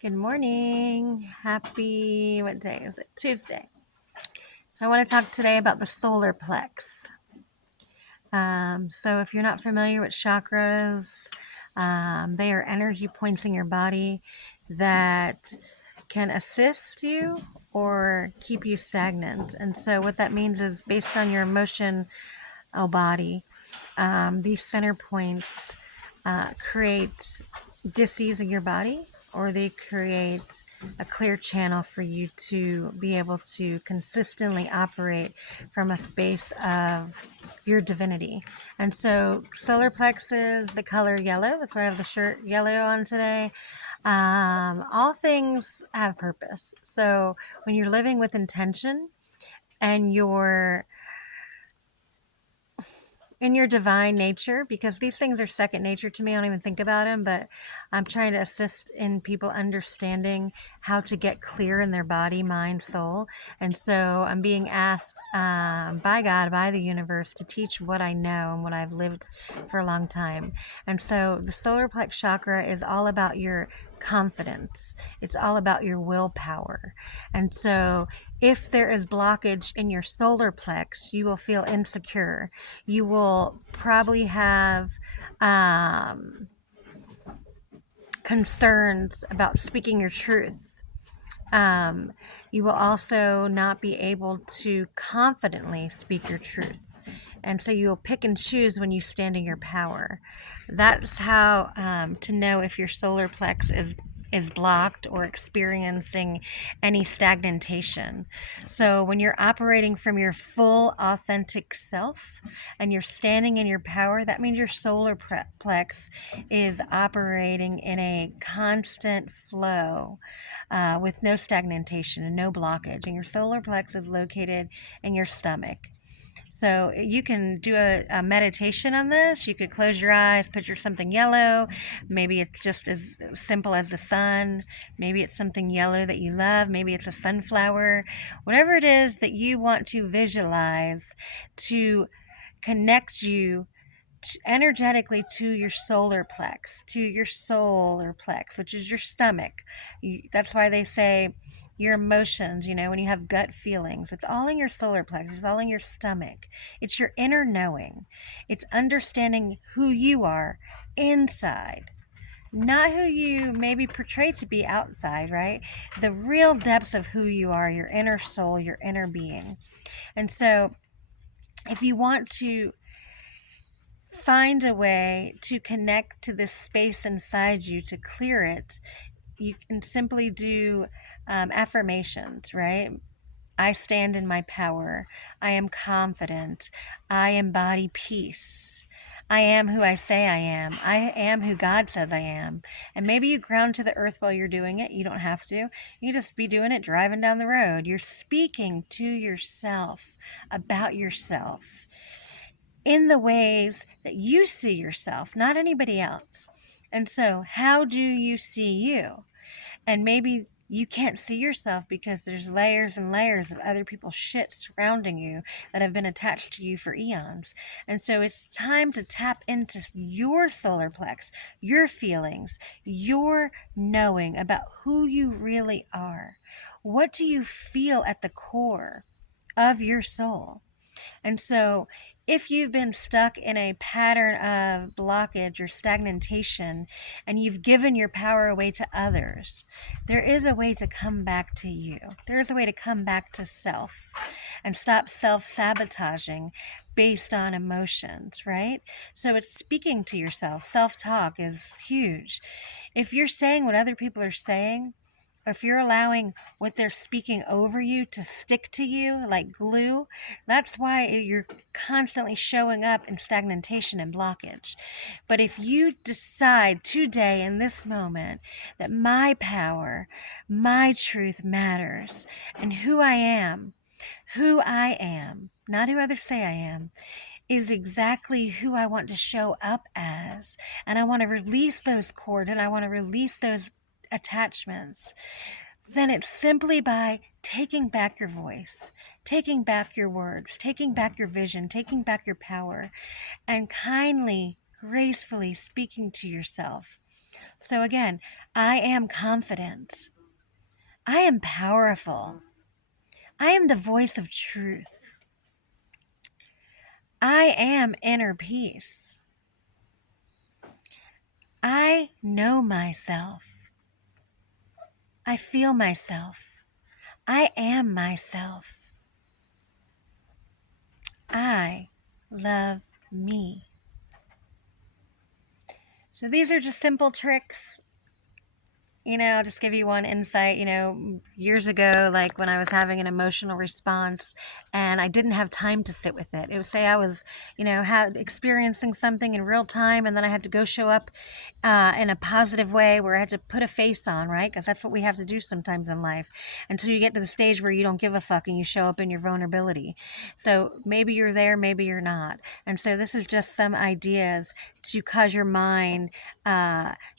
Good morning. Happy, what day is it? Tuesday. So I want to talk today about the solar plex. So if you're not familiar with chakras, they are energy points in your body that can assist you or keep you stagnant. And so what that means is based on your emotional body, these center points create dis-ease in your body, or they create a clear channel for you to be able to consistently operate from a space of your divinity. And so solar plexus, the color yellow, that's why I have the shirt yellow on today. All things have purpose. So when you're living with intention and you're in your divine nature, because these things are second nature to me. I don't even think about them, but I'm trying to assist in people understanding how to get clear in their body, mind, soul. And so I'm being asked by God, by the universe, to teach what I know and what I've lived for a long time. And so the solar plex chakra is all about your confidence. It's all about your willpower. And so if there is blockage in your solar plex, you will feel insecure. You will probably have concerns about speaking your truth. You will also not be able to confidently speak your truth. And so you'll pick and choose when you stand in your power. That's how to know if your solar plex is blocked or experiencing any stagnation. So when you're operating from your full authentic self and you're standing in your power, that means your solar plex is operating in a constant flow with no stagnation and no blockage. And your solar plex is located in your stomach. So you can do a meditation on this. You could close your eyes, picture something yellow. Maybe it's just as simple as the sun. Maybe it's something yellow that you love. Maybe it's a sunflower. Whatever it is that you want to visualize to connect you energetically to your solar plex, which is your stomach. That's why they say your emotions, when you have gut feelings, it's all in your solar plex, it's all in your stomach. It's your inner knowing. It's understanding who you are inside, not who you maybe portray to be outside, right? The real depths of who you are, your inner soul, your inner being. And so if you want to find a way to connect to this space inside you to clear it, you can simply do affirmations, right? I stand in my power. I am confident. I embody peace. I am who I say I am. I am who God says I am. And maybe you ground to the earth while you're doing it. You don't have to. You just be doing it driving down the road. You're speaking to yourself about yourself in the ways that you see yourself, not anybody else. And so, how do you see you? And maybe you can't see yourself because there's layers and layers of other people's shit surrounding you that have been attached to you for eons. And so it's time to tap into your solar plex, your feelings, your knowing about who you really are. What do you feel at the core of your soul? And so, if you've been stuck in a pattern of blockage or stagnation and you've given your power away to others, there is a way to come back to you. There is a way to come back to self and stop self-sabotaging based on emotions, right? So it's speaking to yourself. Self-talk is huge. If you're saying what other people are saying, or if you're allowing what they're speaking over you to stick to you like glue, that's why you're constantly showing up in stagnation and blockage. But if you decide today in this moment that my power, my truth matters, and who I am, not who others say I am, is exactly who I want to show up as. And I want to release those cords and I want to release those attachments, then it's simply by taking back your voice, taking back your words, taking back your vision, taking back your power, and kindly, gracefully speaking to yourself. So again, I am confident. I am powerful. I am the voice of truth. I am inner peace. I know myself. I feel myself. I am myself. I love me. So these are just simple tricks. I'll just give you one insight. Years ago, like when I was having an emotional response and I didn't have time to sit with it. It would say I was, had experiencing something in real time, and then I had to go show up in a positive way where I had to put a face on, right? Because that's what we have to do sometimes in life until you get to the stage where you don't give a fuck and you show up in your vulnerability. So maybe you're there, maybe you're not. And so this is just some ideas to cause your mind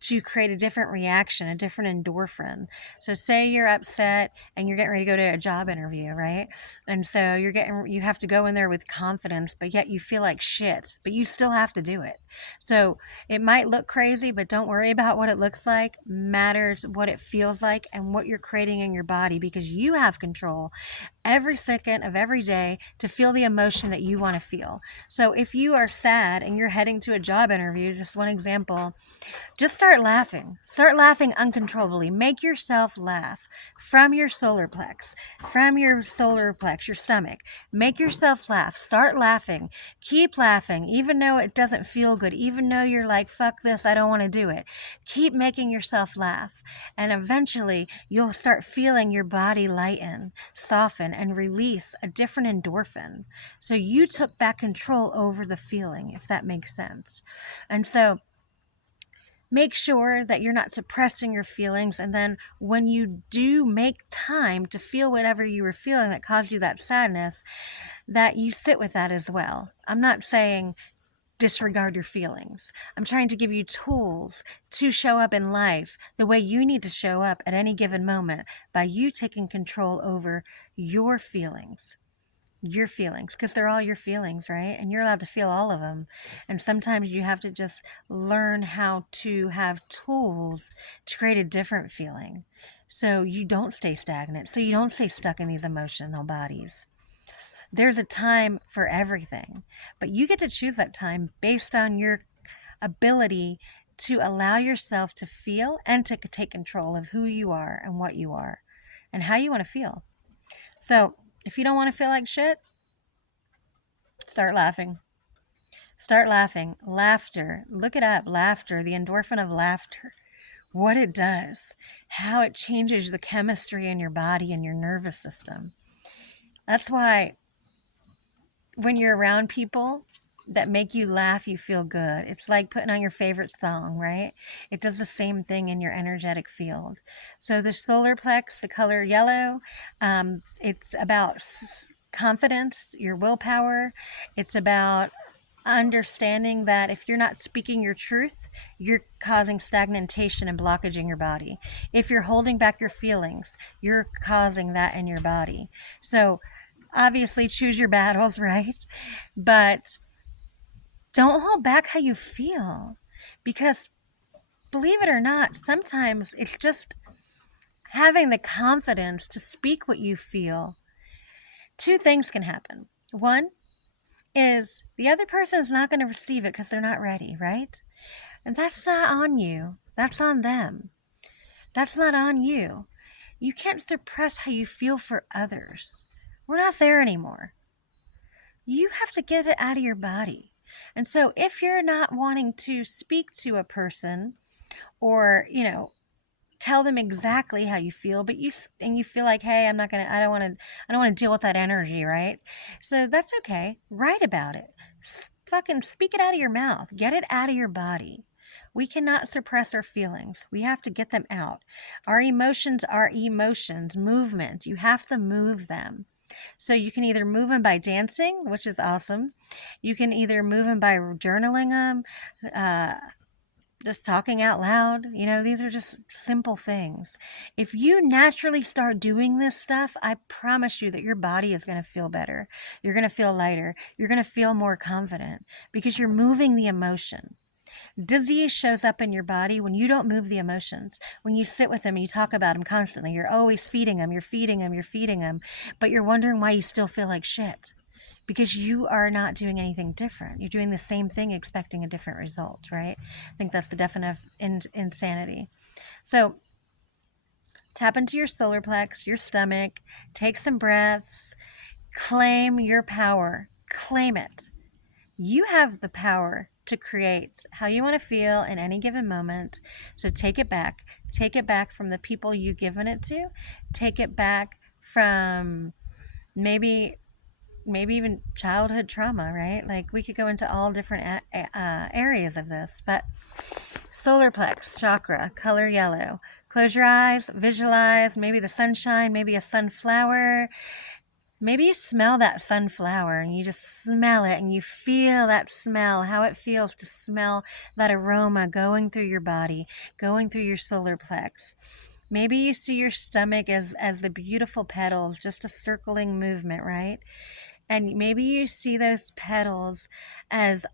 to create a different reaction, a different endorphin. So say you're upset and you're getting ready to go to a job interview, right? And so you have to go in there with confidence, but yet you feel like shit, but you still have to do it. So it might look crazy, but don't worry about what it looks like. Matters what it feels like and what you're creating in your body, because you have control every second of every day to feel the emotion that you want to feel. So if you are sad and you're heading to a job interview, just one example, just start laughing. Start laughing uncontrollably. Make yourself laugh from your solar plex, your stomach. Make yourself laugh. Start laughing. Keep laughing, even though it doesn't feel good, even though you're like, fuck this, I don't want to do it. Keep making yourself laugh. And eventually, you'll start feeling your body lighten, soften, and release a different endorphin. So you took back control over the feeling, if that makes sense. And so, make sure that you're not suppressing your feelings. And then when you do make time to feel whatever you were feeling that caused you that sadness, that you sit with that as well. I'm not saying disregard your feelings. I'm trying to give you tools to show up in life the way you need to show up at any given moment by you taking control over your feelings. Your feelings, because they're all your feelings, right? And you're allowed to feel all of them. And sometimes you have to just learn how to have tools to create a different feeling so you don't stay stagnant, so you don't stay stuck in these emotional bodies. There's a time for everything, but you get to choose that time based on your ability to allow yourself to feel and to take control of who you are and what you are and how you want to feel. So if you don't want to feel like shit, start laughing. Start laughing. Laughter. Look it up. Laughter, the endorphin of laughter. What it does, how it changes the chemistry in your body and your nervous system. That's why when you're around people that make you laugh, you feel good. It's like putting on your favorite song, right? It does the same thing in your energetic field. So the solar plex, the color yellow, it's about confidence, your willpower. It's about understanding that if you're not speaking your truth, you're causing stagnation and blockage in your body. If you're holding back your feelings, you're causing that in your body. So obviously choose your battles, right? But don't hold back how you feel, because believe it or not, sometimes it's just having the confidence to speak what you feel. Two things can happen. One is the other person is not going to receive it because they're not ready, right? And that's not on you. That's on them. That's not on you. You can't suppress how you feel for others. We're not there anymore. You have to get it out of your body. And so if you're not wanting to speak to a person or, tell them exactly how you feel, but you feel like, hey, I don't want to deal with that energy, right? So that's okay. Write about it. Fucking speak it out of your mouth. Get it out of your body. We cannot suppress our feelings. We have to get them out. Our emotions are emotions, movement. You have to move them. So you can either move them by dancing, which is awesome. You can either move them by journaling them, just talking out loud. These are just simple things. If you naturally start doing this stuff, I promise you that your body is going to feel better. You're going to feel lighter. You're going to feel more confident because you're moving the emotion. Disease shows up in your body when you don't move the emotions. When you sit with them and you talk about them constantly, you're always feeding them, you're feeding them, you're feeding them, but you're wondering why you still feel like shit. Because you are not doing anything different. You're doing the same thing expecting a different result, right? I think that's the definition of insanity. So tap into your solar plex, your stomach, take some breaths, claim your power, claim it. You have the power to create how you want to feel in any given moment. So take it back. Take it back from the people you've given it to. Take it back from maybe even childhood trauma, right? Like we could go into all different areas of this, but solar plex chakra, color yellow. Close your eyes, visualize maybe the sunshine, maybe a sunflower. Maybe you smell that sunflower and you just smell it and you feel that smell, how it feels to smell that aroma going through your body, going through your solar plex. Maybe you see your stomach as the beautiful petals, just a circling movement, right? And maybe you see those petals as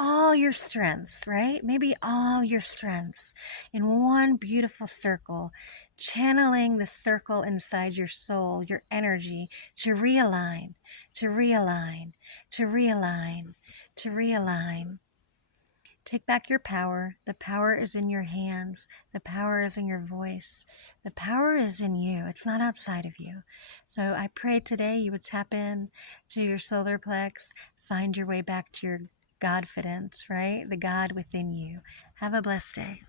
all your strengths, right? Maybe all your strengths in one beautiful circle, channeling the circle inside your soul, your energy to realign, to realign, to realign, to realign. Take back your power. The power is in your hands. The power is in your voice. The power is in you. It's not outside of you. So I pray today you would tap in to your solar plex, find your way back to your Godfidence, right? The God within you. Have a blessed day.